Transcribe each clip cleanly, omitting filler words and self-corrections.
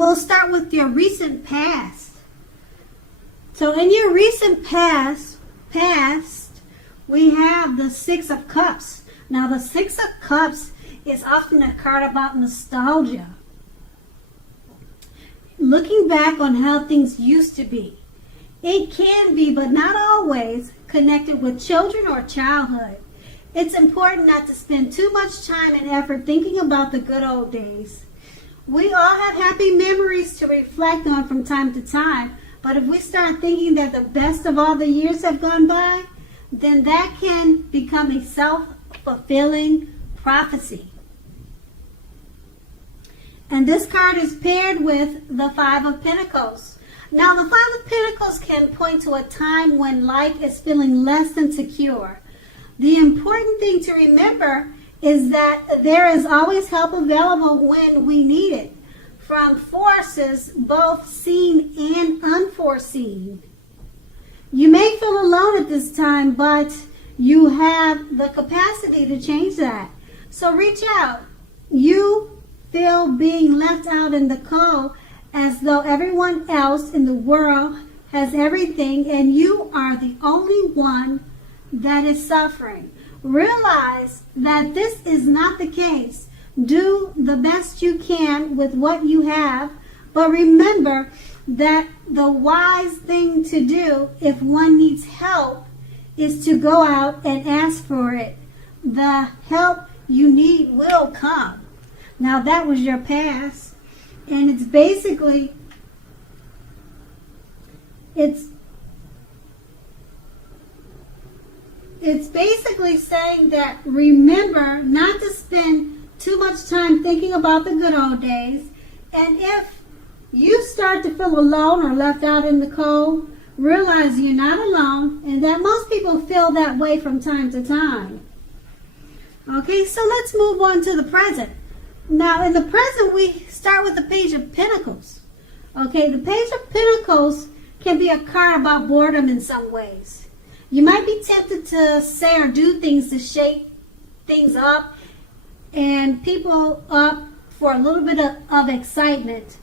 We'll start with your recent past. So in your recent past, we have the Six of Cups. Now the Six of Cups is often a card about nostalgia. Looking back on how things used to be. It can be, but not always, connected with children or childhood. It's important not to spend too much time and effort thinking about the good old days. We all have happy memories to reflect on from time to time, but if we start thinking that the best of all the years have gone by, then that can become a self-fulfilling prophecy. And this card is paired with the Five of Pentacles. Now, the Five of Pentacles can point to a time when life is feeling less than secure. The important thing to remember is that there is always help available when we need it, from forces both seen and unforeseen. You may feel alone at this time, but you have the capacity to change that. So reach out. You feel being left out in the cold as though everyone else in the world has everything and you are the only one that is suffering. Realize that this is not the case. Do the best you can with what you have, but remember that the wise thing to do if one needs help is to go out and ask for it. The help you need will come. Now that was your past, and it's basically saying that remember not to spend too much time thinking about the good old days. And if you start to feel alone or left out in the cold, realize you're not alone and that most people feel that way from time to time. Okay, so let's move on to the present. Now, in the present, we start with the Page of Pentacles. Okay, the Page of Pentacles can be a card about boredom in some ways. You might be tempted to say or do things to shake things up and people up for a little bit of excitement.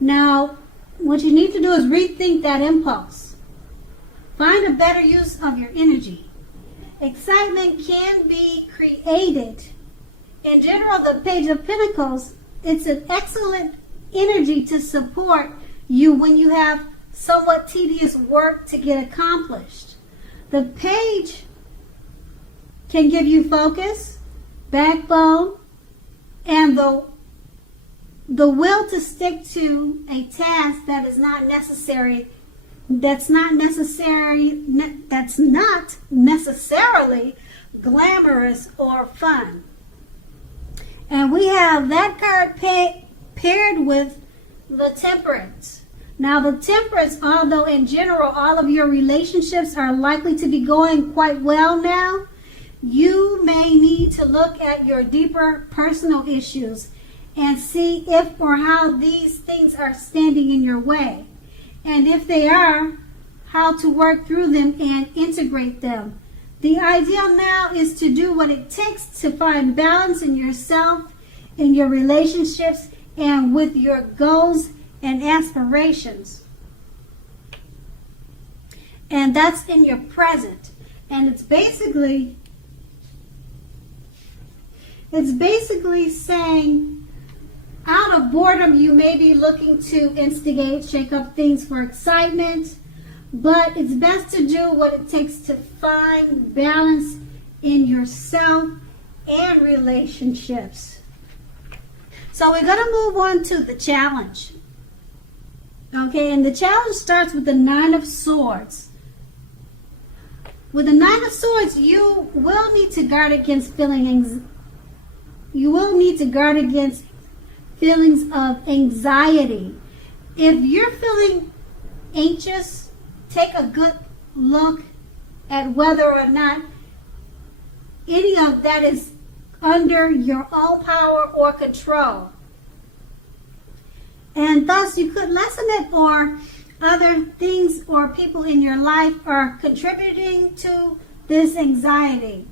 Now, what you need to do is rethink that impulse. Find a better use of your energy. Excitement can be created. In general, the Page of Pentacles, it's an excellent energy to support you when you have somewhat tedious work to get accomplished. The page can give you focus, backbone, and the will to stick to a task that's not necessarily glamorous or fun. And we have that card paired with the Temperance. Now the Temperance, although in general all of your relationships are likely to be going quite well now, you may need to look at your deeper personal issues and see if or how these things are standing in your way. And if they are, how to work through them and integrate them. The ideal now is to do what it takes to find balance in yourself, in your relationships, and with your goals and aspirations. And that's in your present. And it's basically saying, out of boredom, you may be looking to instigate, shake up things for excitement, but it's best to do what it takes to find balance in yourself and relationships. So we're going to move on to the challenge. Okay, and the challenge starts with the Nine of Swords. With the Nine of Swords, you will need to guard against feelings of anxiety. If you're feeling anxious, take a good look at whether or not any of that is under your own power or control. And thus you could lessen it, or other things or people in your life are contributing to this anxiety.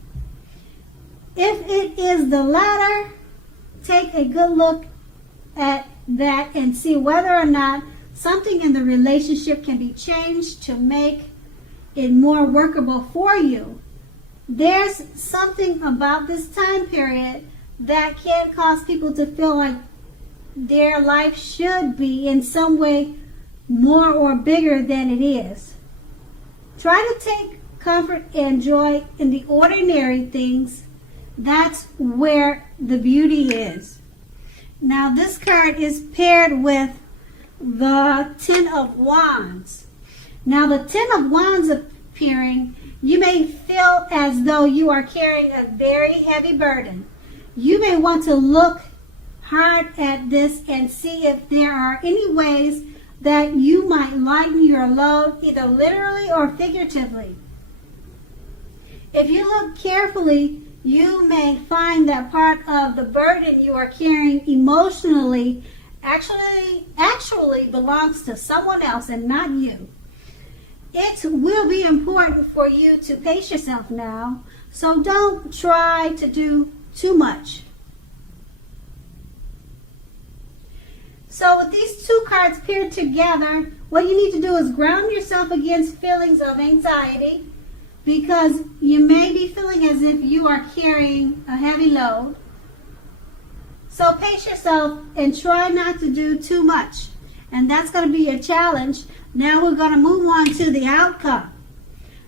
If it is the latter, take a good look at that and see whether or not something in the relationship can be changed to make it more workable for you. There's something about this time period that can cause people to feel like their life should be in some way more or bigger than it is. Try to take comfort and joy in the ordinary things. That's where the beauty is. Now this card is paired with the Ten of Wands. Now the Ten of Wands appearing, you may feel as though you are carrying a very heavy burden. You may want to look hard at this and see if there are any ways that you might lighten your load, either literally or figuratively. If you look carefully, you may find that part of the burden you are carrying emotionally actually belongs to someone else and not you. It will be important for you to pace yourself now, so don't try to do too much. So with these two cards paired together, what you need to do is ground yourself against feelings of anxiety, because you may be feeling as if you are carrying a heavy load. So pace yourself and try not to do too much. And that's going to be a challenge. Now we're going to move on to the outcome.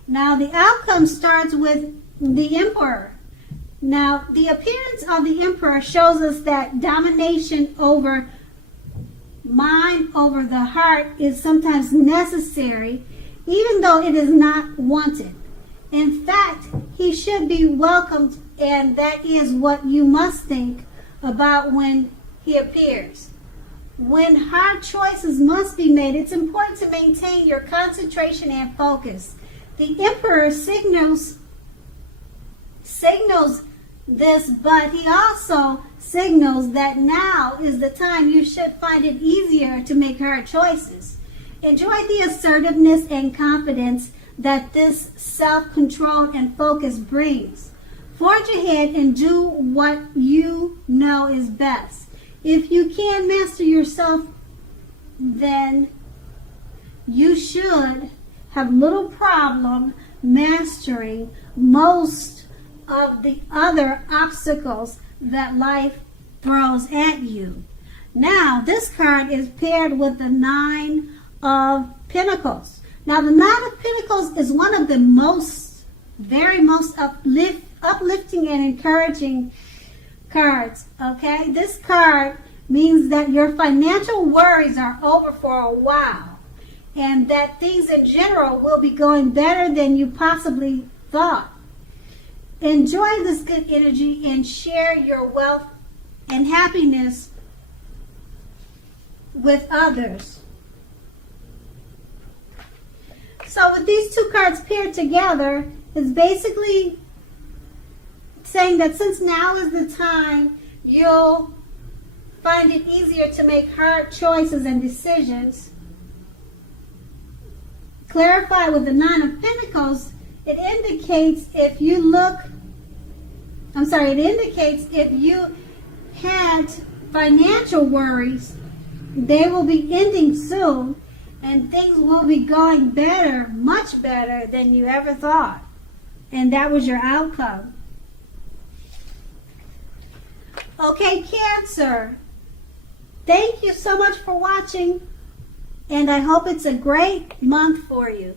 Now the outcome starts with the Emperor. Now the appearance of the Emperor shows us that domination over mind, over the heart, is sometimes necessary, even though it is not wanted. In fact, he should be welcomed, and that is what you must think about when he appears. When hard choices must be made, it's important to maintain your concentration and focus. The Emperor signals this, but he also signals that now is the time you should find it easier to make hard choices. Enjoy the assertiveness and confidence that this self-control and focus brings. Forge ahead and do what you know is best. If you can master yourself, then you should have little problem mastering most of the other obstacles that life throws at you. Now, this card is paired with the Nine of Pentacles. Now, the Nine of Pentacles is one of the very most uplifting and encouraging cards, okay? This card means that your financial worries are over for a while, and that things in general will be going better than you possibly thought. Enjoy this good energy and share your wealth and happiness with others. So with these two cards paired together, it's basically saying that since now is the time, you'll find it easier to make hard choices and decisions. Clarify with the Nine of Pentacles, it indicates if you had financial worries, they will be ending soon, and things will be going better, much better than you ever thought. And that was your outcome. Okay, Cancer. Thank you so much for watching, and I hope it's a great month for you.